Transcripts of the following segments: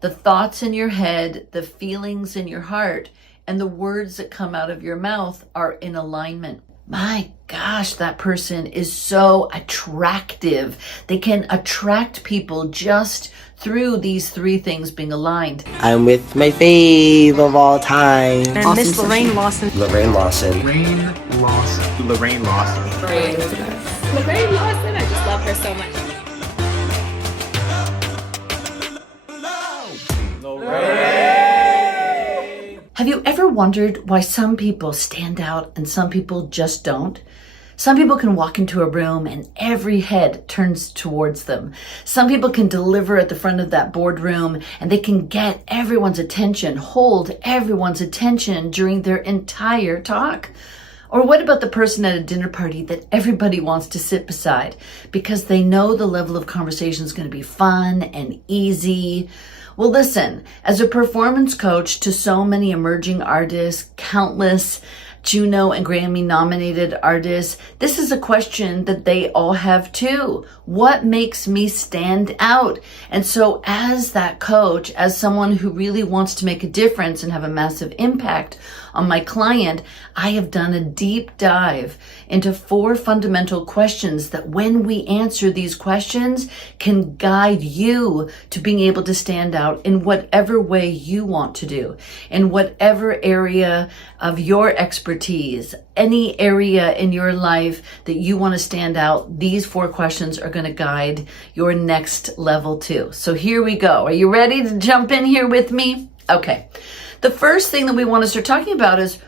The thoughts in your head, the feelings in your heart, and the words that come out of your mouth are in alignment. My gosh, that person is so attractive. They can attract people just through these three things being aligned. I'm with my fave of all time. And awesome Miss Lorraine Lawson. Lorraine Lawson. Lorraine Lawson. Lorraine Lawson. Lorraine Lawson. I just love her so much. Have you ever wondered why some people stand out and some people just don't? Some people can walk into a room and every head turns towards them. Some people can deliver at the front of that boardroom and they can get everyone's attention, hold everyone's attention during their entire talk. Or what about the person at a dinner party that everybody wants to sit beside because they know the level of conversation is going to be fun and easy? Well, listen, as a performance coach to so many emerging artists, countless Juno and Grammy nominated artists, this is a question that they all have too. What makes me stand out? And so as that coach, as someone who really wants to make a difference and have a massive impact on my client, I have done a deep dive into 4 fundamental questions that when we answer these questions can guide you to being able to stand out in whatever way you want to do, in whatever area of your expertise, any area in your life that you want to stand out. These 4 questions are going to guide your next level too. So here we go. Are you ready to jump in here with me? Okay. The first thing that we want to start talking about is,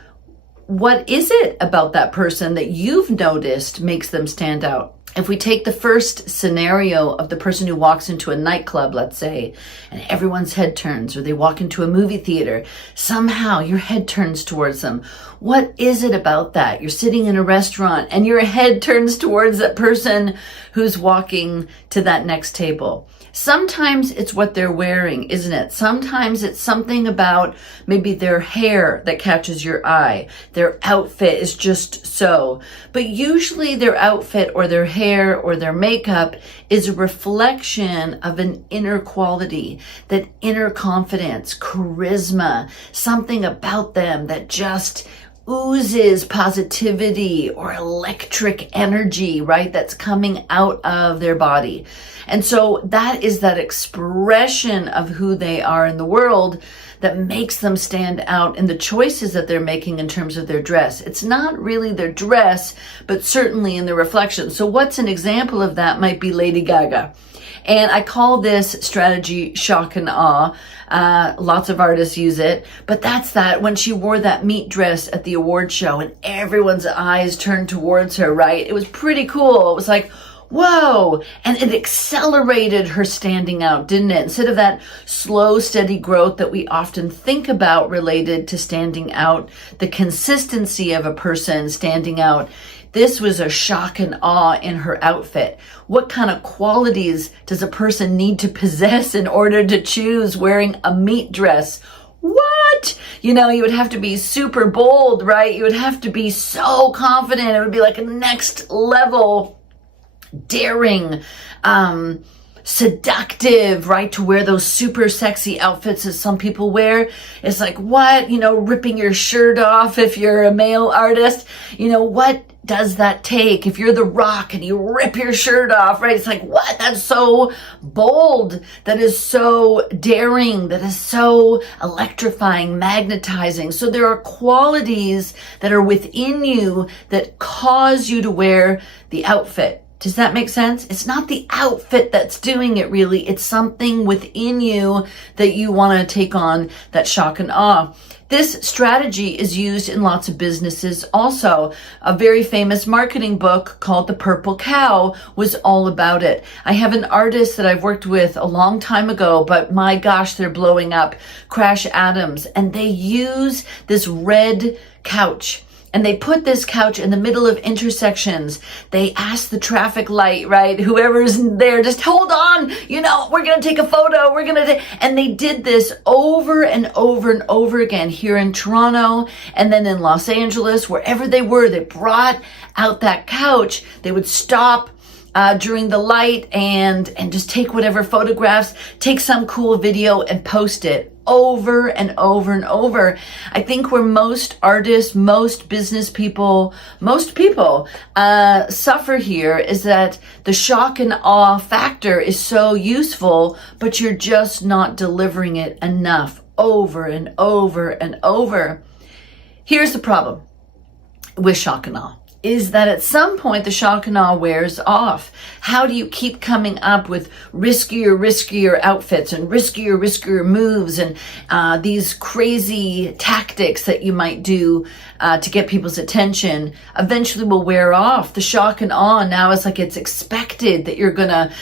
what is it about that person that you've noticed makes them stand out? If we take the first scenario of the person who walks into a nightclub, let's say, and everyone's head turns, or they walk into a movie theater, somehow your head turns towards them. What is it about that? You're sitting in a restaurant and your head turns towards that person who's walking to that next table. Sometimes it's what they're wearing, isn't it? Sometimes it's something about maybe their hair that catches your eye. Their outfit is just so. But usually their outfit or their hair or their makeup is a reflection of an inner quality, that inner confidence, charisma, something about them that just oozes positivity or electric energy, right? That's coming out of their body. And so that is that expression of who they are in the world that makes them stand out in the choices that they're making in terms of their dress. It's not really their dress, but certainly in the reflection. So what's an example of that might be Lady Gaga. And I call this strategy shock and awe. Lots of artists use it, but that's that when she wore that meat dress at the award show and everyone's eyes turned towards her, right? It was pretty cool. It was like, whoa. And it accelerated her standing out, didn't it? Instead of that slow, steady growth that we often think about related to standing out, the consistency of a person standing out, this was a shock and awe in her outfit. What kind of qualities does a person need to possess in order to choose wearing a meat dress? What? You know, you would have to be super bold, right? You would have to be so confident. It would be like a next level daring, seductive, right? To wear those super sexy outfits that some people wear. It's like, what? You know, ripping your shirt off if you're a male artist. You know, what does that take? If you're The Rock and you rip your shirt off, right? It's like, what? That's so bold. That is so daring. That is so electrifying, magnetizing. So there are qualities that are within you that cause you to wear the outfit. Does that make sense? It's not the outfit that's doing it really. It's something within you that you want to take on that shock and awe. This strategy is used in lots of businesses also. A very famous marketing book called The Purple Cow was all about it. I have an artist that I've worked with a long time ago, but my gosh, they're blowing up, Crash Adams, and they use this red couch. And they put this couch in the middle of intersections. They ask the traffic light, right? Whoever's there, just hold on. You know, we're going to take a photo. And they did this over and over and over again here in Toronto and then in Los Angeles, wherever they were. They brought out that couch. They would stop during the light and just take whatever photographs, take some cool video and post it over and over and over. I think where most artists, most business people, most people suffer here is that the shock and awe factor is so useful, but you're just not delivering it enough over and over and over. Here's the problem with shock and awe, is that at some point the shock and awe wears off. How do you keep coming up with riskier outfits and riskier moves and these crazy tactics that you might do to get people's attention eventually will wear off. The shock and awe now is like it's expected that you're gonna,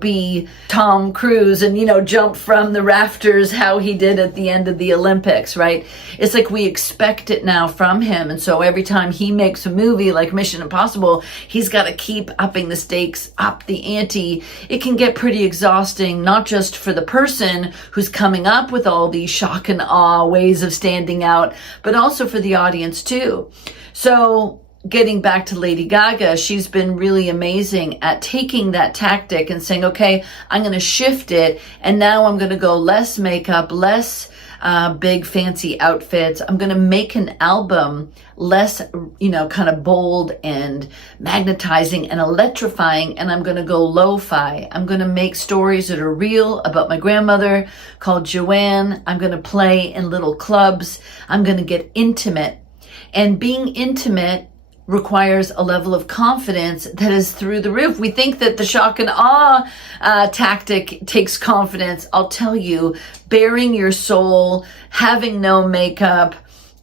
be Tom Cruise and, jump from the rafters how he did at the end of the Olympics, right? It's like we expect it now from him. And so every time he makes a movie like Mission Impossible, he's got to keep upping the stakes, up the ante. It can get pretty exhausting, not just for the person who's coming up with all these shock and awe ways of standing out, but also for the audience too. So getting back to Lady Gaga, she's been really amazing at taking that tactic and saying, okay, I'm going to shift it. And now I'm going to go less makeup, less big fancy outfits. I'm going to make an album less, kind of bold and magnetizing and electrifying. And I'm going to go lo-fi. I'm going to make stories that are real about my grandmother called Joanne. I'm going to play in little clubs. I'm going to get intimate. And being intimate requires a level of confidence that is through the roof. We think that the shock and awe tactic takes confidence. I'll tell you, baring your soul, having no makeup,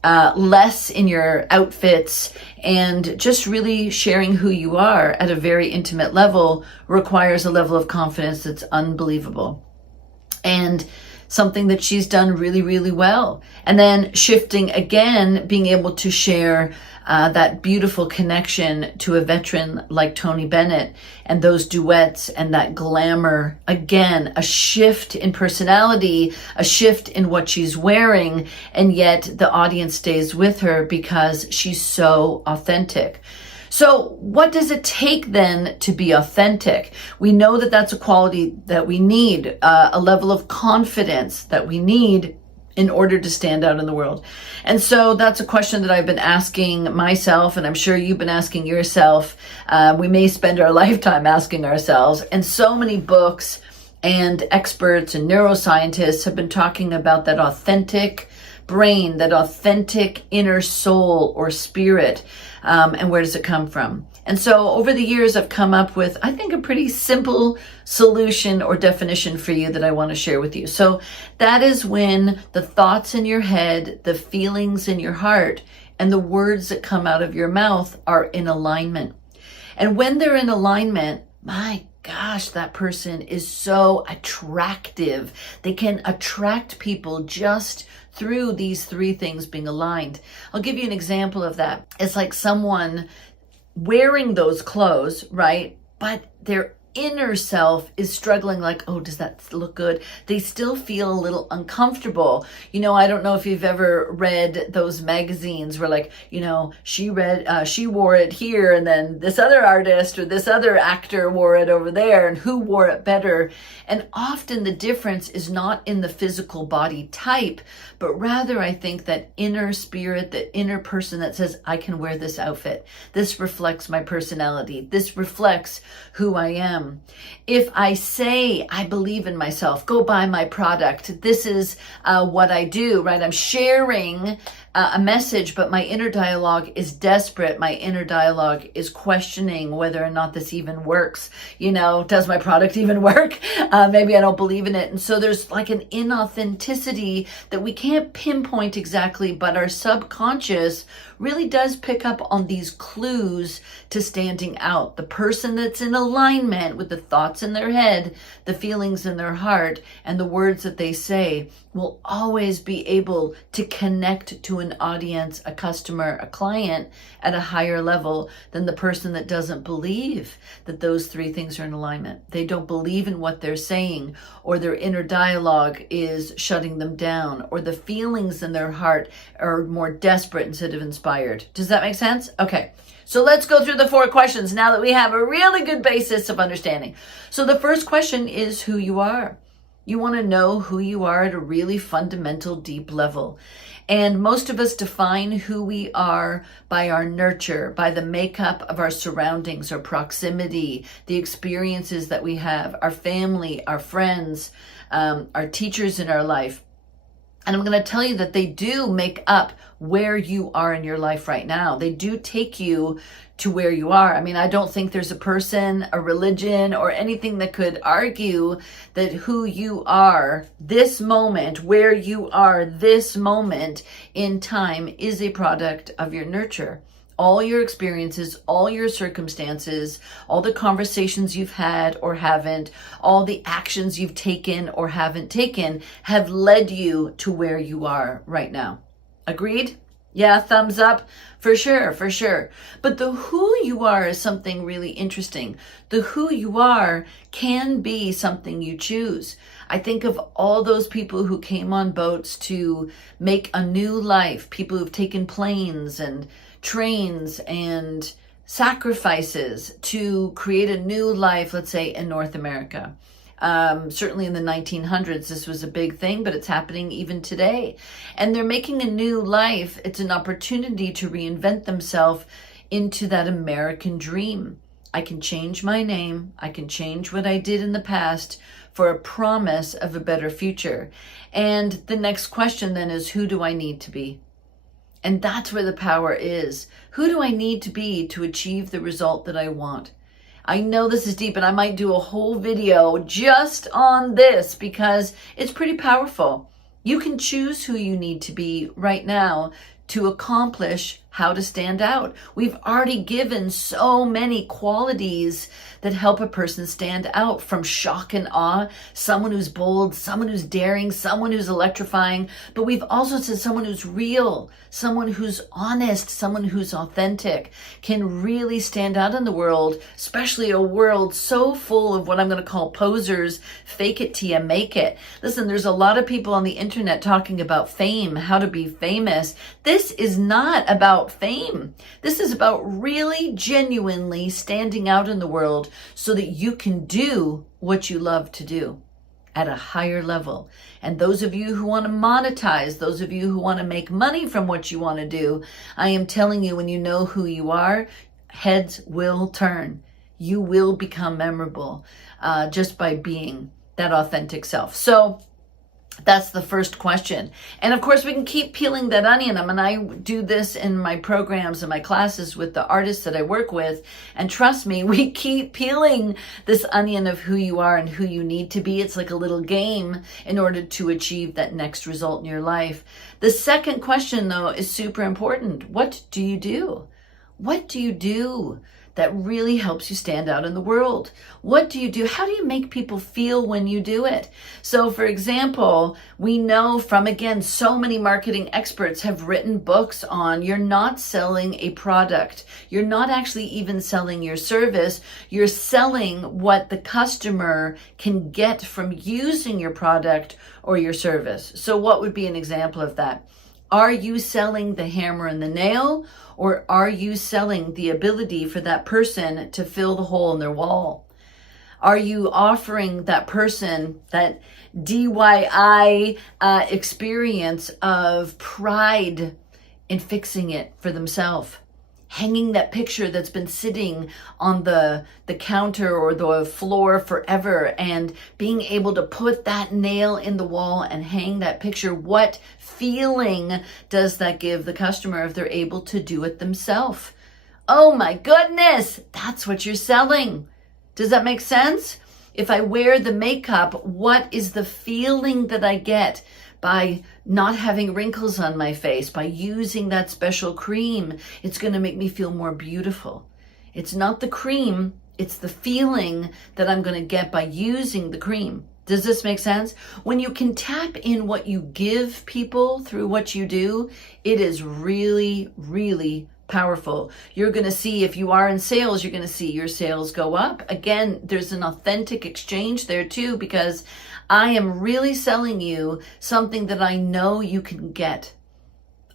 less in your outfits, and just really sharing who you are at a very intimate level requires a level of confidence that's unbelievable. And something that she's done really, really well. And then shifting again, being able to share that beautiful connection to a veteran like Tony Bennett and those duets and that glamour. Again, a shift in personality, a shift in what she's wearing, and yet the audience stays with her because she's so authentic. So what does it take then to be authentic? We know that that's a quality that we need, a level of confidence that we need in order to stand out in the world. And so that's a question that I've been asking myself, and I'm sure you've been asking yourself. We may spend our lifetime asking ourselves, and so many books and experts and neuroscientists have been talking about that authentic brain, that authentic inner soul or spirit, and where does it come from? And so over the years, I've come up with, I think, a pretty simple solution or definition for you that I want to share with you. So that is when the thoughts in your head, the feelings in your heart, and the words that come out of your mouth are in alignment. And when they're in alignment, my gosh, that person is so attractive. They can attract people just through these three things being aligned. I'll give you an example of that. It's like someone wearing those clothes, right? But their inner self is struggling like, oh, does that look good? They still feel a little uncomfortable. I don't know if you've ever read those magazines where like, she wore it here and then this other artist or this other actor wore it over there and who wore it better. And often the difference is not in the physical body type, but rather I think that inner spirit, the inner person that says, I can wear this outfit. This reflects my personality. This reflects who I am. If I say I believe in myself, go buy my product, this is what I do, right? I'm sharing a message, but my inner dialogue is desperate. My inner dialogue is questioning whether or not this even works. Does my product even work? Maybe I don't believe in it. And so there's like an inauthenticity that we can't pinpoint exactly, but our subconscious really does pick up on these clues to standing out. The person that's in alignment with the thoughts in their head, the feelings in their heart, and the words that they say will always be able to connect to an audience, a customer, a client at a higher level than the person that doesn't believe that those three things are in alignment. They don't believe in what they're saying, or their inner dialogue is shutting them down, or the feelings in their heart are more desperate instead of inspired. Does that make sense? Okay. So let's go through the 4 questions now that we have a really good basis of understanding. So the first question is who you are. You want to know who you are at a really fundamental, deep level. And most of us define who we are by our nurture, by the makeup of our surroundings, our proximity, the experiences that we have, our family, our friends, our teachers in our life. And I'm going to tell you that they do make up where you are in your life right now. They do take you to where you are. I mean, I don't think there's a person, a religion, or anything that could argue that who you are this moment, where you are this moment in time, is a product of your nurture. All your experiences, all your circumstances, all the conversations you've had or haven't, all the actions you've taken or haven't taken have led you to where you are right now. Agreed? Yeah, thumbs up? For sure, for sure. But the who you are is something really interesting. The who you are can be something you choose. I think of all those people who came on boats to make a new life, people who've taken planes and trains and sacrifices to create a new life, let's say in North America. Certainly in the 1900s, this was a big thing, but it's happening even today. And they're making a new life. It's an opportunity to reinvent themselves into that American dream. I can change my name. I can change what I did in the past for a promise of a better future. And the next question then is, who do I need to be? And that's where the power is. Who do I need to be to achieve the result that I want? I know this is deep, and I might do a whole video just on this because it's pretty powerful. You can choose who you need to be right now to accomplish how to stand out. We've already given so many qualities that help a person stand out, from shock and awe, someone who's bold, someone who's daring, someone who's electrifying, but we've also said someone who's real, someone who's honest, someone who's authentic, can really stand out in the world, especially a world so full of what I'm going to call posers, fake it till you make it. Listen, there's a lot of people on the internet talking about fame, how to be famous. This is not about fame. This is about really genuinely standing out in the world so that you can do what you love to do at a higher level. And those of you who want to monetize, those of you who want to make money from what you want to do, I am telling you, when you know who you are, heads will turn. You will become memorable just by being that authentic self. So that's the first question. And of course, we can keep peeling that onion. I mean, I do this in my programs and my classes with the artists that I work with. And trust me, we keep peeling this onion of who you are and who you need to be. It's like a little game in order to achieve that next result in your life. The second question, though, is super important. What do you do? What do you do that really helps you stand out in the world? What do you do? How do you make people feel when you do it? So for example, we know from, again, so many marketing experts have written books on, you're not selling a product. You're not actually even selling your service. You're selling what the customer can get from using your product or your service. So what would be an example of that? Are you selling the hammer and the nail, or are you selling the ability for that person to fill the hole in their wall? Are you offering that person that DIY experience of pride in fixing it for themselves? Hanging that picture that's been sitting on the counter or the floor forever, and being able to put that nail in the wall and hang that picture. What feeling does that give the customer if they're able to do it themselves? Oh my goodness, that's what you're selling. Does that make sense? If I wear the makeup, what is the feeling that I get by not having wrinkles on my face, by using that special cream? It's going to make me feel more beautiful. It's not the cream, it's the feeling that I'm going to get by using the cream. Does this make sense? When you can tap in what you give people through what you do, it is really, really powerful. You're going to see, if you are in sales, you're going to see your sales go up. Again, there's an authentic exchange there too, because I am really selling you something that I know you can get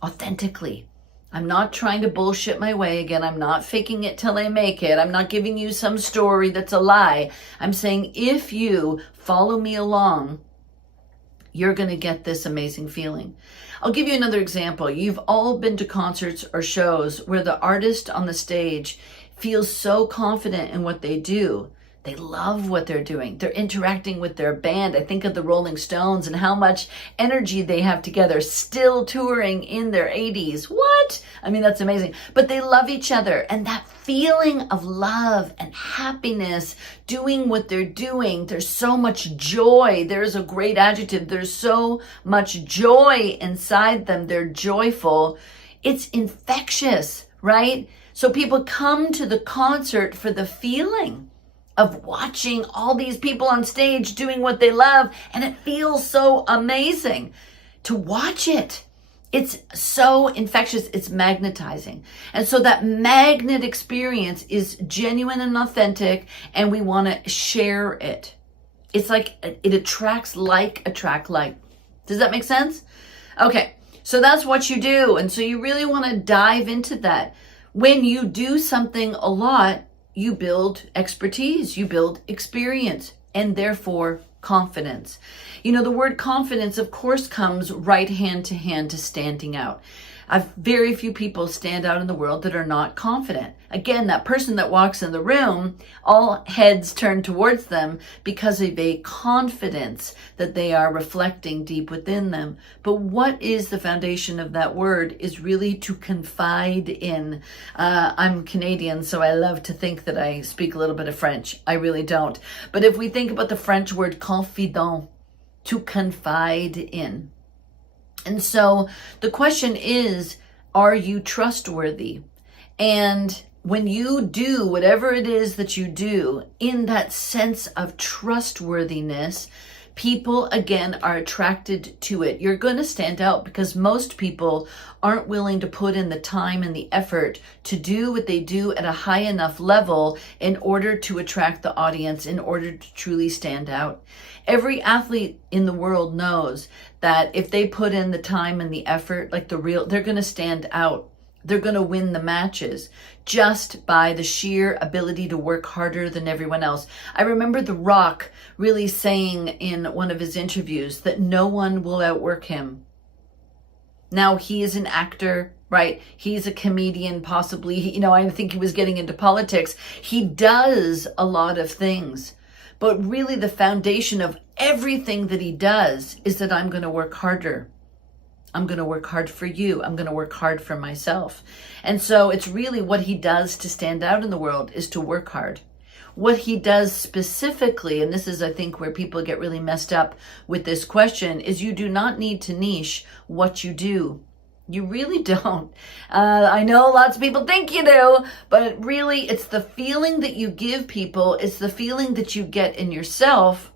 authentically. I'm not trying to bullshit my way. Again, I'm not faking it till I make it. I'm not giving you some story that's a lie. I'm saying if you follow me along, you're going to get this amazing feeling. I'll give you another example. You've all been to concerts or shows where the artist on the stage feels so confident in what they do. They love what they're doing. They're interacting with their band. I think of the Rolling Stones and how much energy they have together, still touring in their 80s. What? I mean, that's amazing. But they love each other. And that feeling of love and happiness doing what they're doing, there's so much joy. There's a great adjective. There's so much joy inside them. They're joyful. It's infectious, right? So people come to the concert for the feeling of watching all these people on stage doing what they love, and it feels so amazing to watch it. It's so infectious, it's magnetizing. And so that magnet experience is genuine and authentic, and we want to share it. It's like it attracts like, attract like. Does that make sense? Okay, so that's what you do. And so you really want to dive into that. When you do something a lot, you build expertise, you build experience, and therefore confidence. You know, the word confidence, of course, comes right hand to standing out. Very few people stand out in the world that are not confident. Again, that person that walks in the room, all heads turn towards them because of a confidence that they are reflecting deep within them. But what is the foundation of that word is really to confide in. I'm Canadian, so I love to think that I speak a little bit of French. I really don't. But if we think about the French word confident, to confide in. And so the question is, are you trustworthy? And when you do whatever it is that you do in that sense of trustworthiness, people, again, are attracted to it. You're going to stand out because most people aren't willing to put in the time and the effort to do what they do at a high enough level in order to attract the audience, in order to truly stand out. Every athlete in the world knows that if they put in the time and the effort, like they're going to stand out. They're going to win the matches just by the sheer ability to work harder than everyone else. I remember The Rock really saying in one of his interviews that no one will outwork him. Now, he is an actor, right? He's a comedian, possibly. I think he was getting into politics. He does a lot of things. But really the foundation of everything that he does is that I'm going to work harder. I'm going to work hard for you. I'm going to work hard for myself. And so it's really what he does to stand out in the world is to work hard. What he does specifically, and this is, I think, where people get really messed up with this question, is you do not need to niche what you do. You really don't. I know lots of people think you do, but really it's the feeling that you give people. It's the feeling that you get in yourself.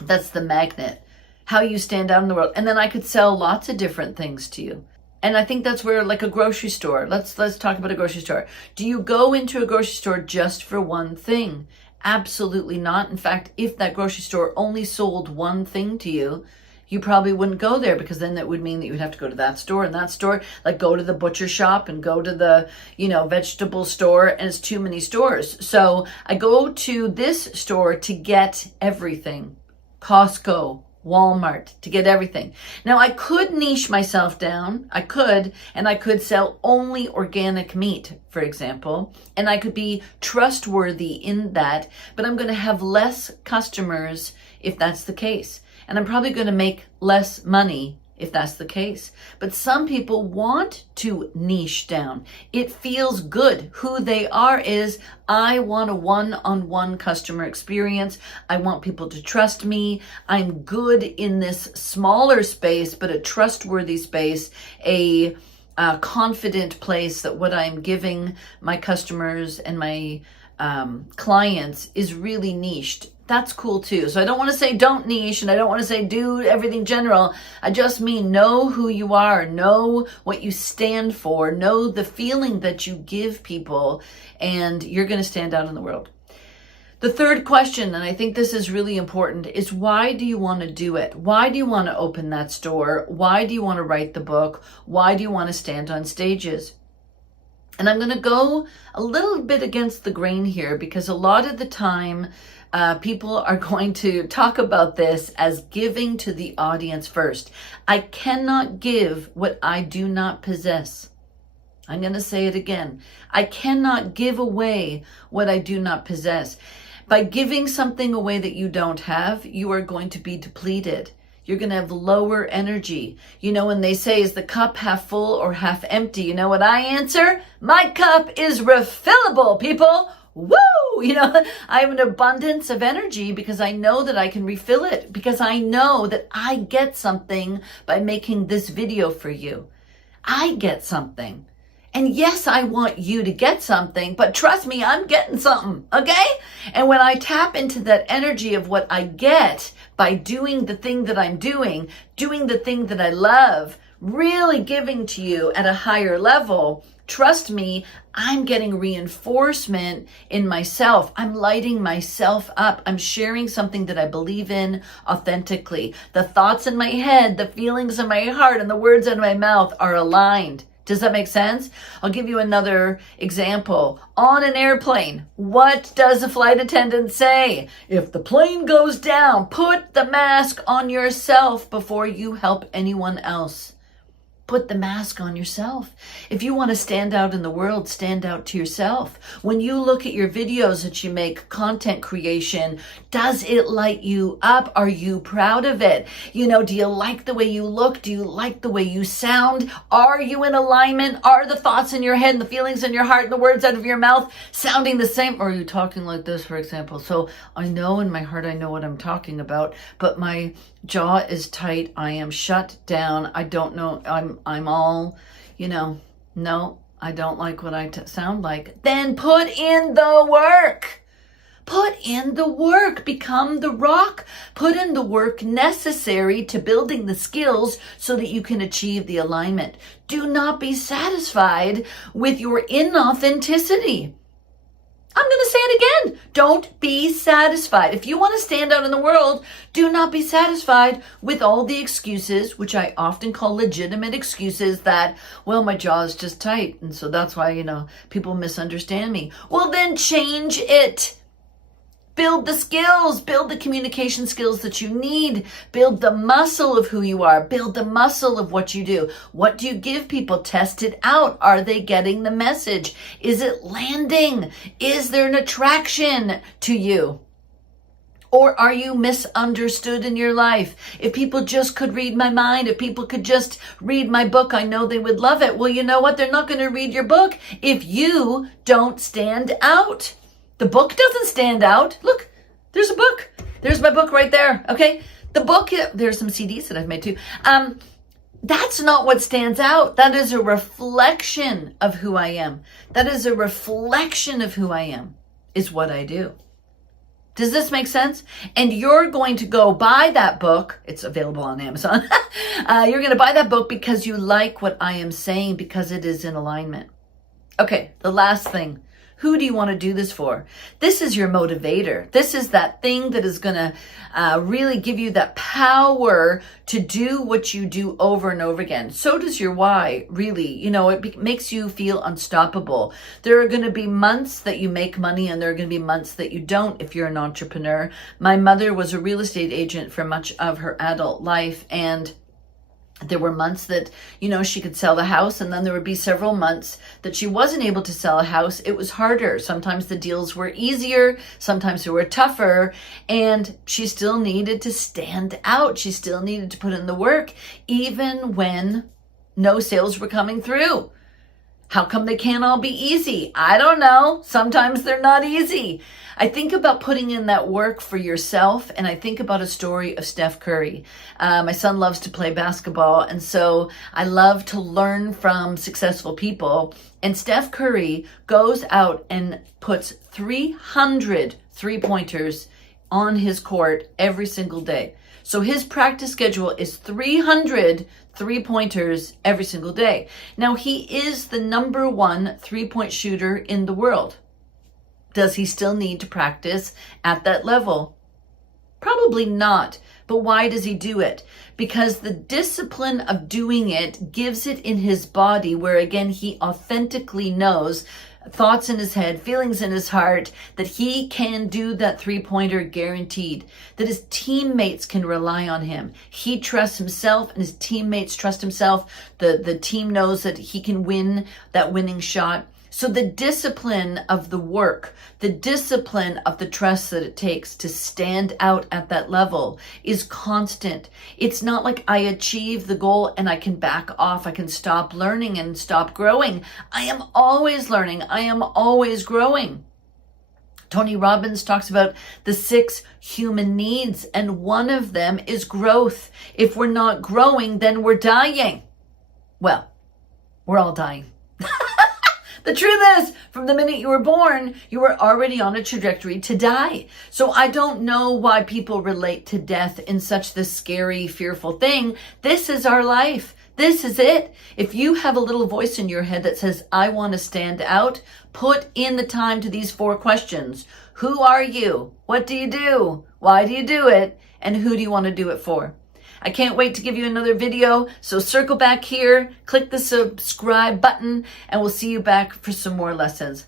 That's the magnet. How you stand out in the world. And then I could sell lots of different things to you. And I think that's where, like a grocery store, let's talk about a grocery store. Do you go into a grocery store just for one thing? Absolutely not. In fact, if that grocery store only sold one thing to you, you probably wouldn't go there, because then that would mean that you would have to go to that store and that store, like go to the butcher shop and go to the, vegetable store, and it's too many stores. So I go to this store to get everything. Costco, Walmart, to get everything. Now, I could niche myself down. I could sell only organic meat, for example, and I could be trustworthy in that, but I'm going to have less customers if that's the case. And I'm probably going to make less money if that's the case. But some people want to niche down. It feels good. Who they are is, I want a one-on-one customer experience. I want people to trust me. I'm good in this smaller space, but a trustworthy space, a confident place that what I'm giving my customers and my clients is really niched. That's cool too. So I don't want to say don't niche, and I don't want to say do everything general. I just mean know who you are, know what you stand for, know the feeling that you give people, and you're going to stand out in the world. The third question, and I think this is really important, is why do you want to do it? Why do you want to open that store? Why do you want to write the book? Why do you want to stand on stages? And I'm going to go a little bit against the grain here, because a lot of the time people are going to talk about this as giving to the audience first. I cannot give what I do not possess. I'm going to say it again. I cannot give away what I do not possess. By giving something away that you don't have, you are going to be depleted. You're going to have lower energy. You know, when they say, is the cup half full or half empty? You know what I answer? My cup is refillable, people. Woo! You know, I have an abundance of energy because I know that I can refill it, because I know that I get something by making this video for you. I get something. And yes, I want you to get something, but trust me, I'm getting something, okay? And when I tap into that energy of what I get by doing the thing that I'm doing the thing that I love, really giving to you at a higher level, trust me, I'm getting reinforcement in myself. I'm lighting myself up. I'm sharing something that I believe in authentically. The thoughts in my head, the feelings in my heart, and the words out of my mouth are aligned. Does that make sense? I'll give you another example. On an airplane, what does a flight attendant say? If the plane goes down, put the mask on yourself before you help anyone else. Put the mask on yourself. If you want to stand out in the world, stand out to yourself. When you look at your videos that you make, content creation, does it light you up? Are you proud of it? You know, do you like the way you look? Do you like the way you sound? Are you in alignment? Are the thoughts in your head and the feelings in your heart and the words out of your mouth sounding the same? Or are you talking like this, for example? So I know in my heart, I know what I'm talking about, but my jaw is tight. I am shut down. I don't know. I'm all, you know, no, I don't like what I sound like. Then put in the work. Put in the work. Become the rock. Put in the work necessary to building the skills so that you can achieve the alignment. Do not be satisfied with your inauthenticity. I'm going to say it again. Don't be satisfied. If you want to stand out in the world, do not be satisfied with all the excuses, which I often call legitimate excuses that, well, my jaw is just tight. And so that's why, you know, people misunderstand me. Well, then change it. Build the skills, build the communication skills that you need, build the muscle of who you are, build the muscle of what you do. What do you give people? Test it out. Are they getting the message? Is it landing? Is there an attraction to you? Or are you misunderstood in your life? If people just could read my mind, if people could just read my book, I know they would love it. Well, you know what? They're not going to read your book if you don't stand out. The book doesn't stand out. Look, there's a book. There's my book right there. Okay. The book, there's some CDs that I've made too. That's not what stands out. That is a reflection of who I am. That is a reflection of who I am, is what I do. Does this make sense? And you're going to go buy that book. It's available on Amazon. You're going to buy that book because you like what I am saying, because it is in alignment. Okay. The last thing. Who do you want to do this for? This is your motivator. This is that thing that is going to really give you that power to do what you do over and over again. So does your why, really. You know, it makes you feel unstoppable. There are going to be months that you make money, and there are going to be months that you don't if you're an entrepreneur. My mother was a real estate agent for much of her adult life, and there were months that, you know, she could sell the house, and then there would be several months that she wasn't able to sell a house. It was harder. Sometimes the deals were easier. Sometimes they were tougher. And she still needed to stand out. She still needed to put in the work, even when no sales were coming through. How come they can't all be easy? I don't know. Sometimes they're not easy. I think about putting in that work for yourself, and I think about a story of Steph Curry. My son loves to play basketball, and so I love to learn from successful people. And Steph Curry goes out and puts 300 three-pointers on his court every single day. So his practice schedule is 300 three-pointers every single day. Now, he is the number one three-point shooter in the world. Does he still need to practice at that level? Probably not. But why does he do it? Because the discipline of doing it gives it in his body, where again, he authentically knows, thoughts in his head, feelings in his heart, that he can do that three-pointer guaranteed, that his teammates can rely on him. He trusts himself and his teammates trust himself. The team knows that he can win that winning shot. So the discipline of the work, the discipline of the trust that it takes to stand out at that level is constant. It's not like I achieve the goal and I can back off. I can stop learning and stop growing. I am always learning. I am always growing. Tony Robbins talks about the 6 human needs, and one of them is growth. If we're not growing, then we're dying. Well, we're all dying. The truth is, from the minute you were born, you were already on a trajectory to die. So I don't know why people relate to death in such this scary, fearful thing. This is our life. This is it. If you have a little voice in your head that says, I want to stand out, put in the time to these 4 questions. Who are you? What do you do? Why do you do it? And who do you want to do it for? I can't wait to give you another video. So circle back here, click the subscribe button, and we'll see you back for some more lessons.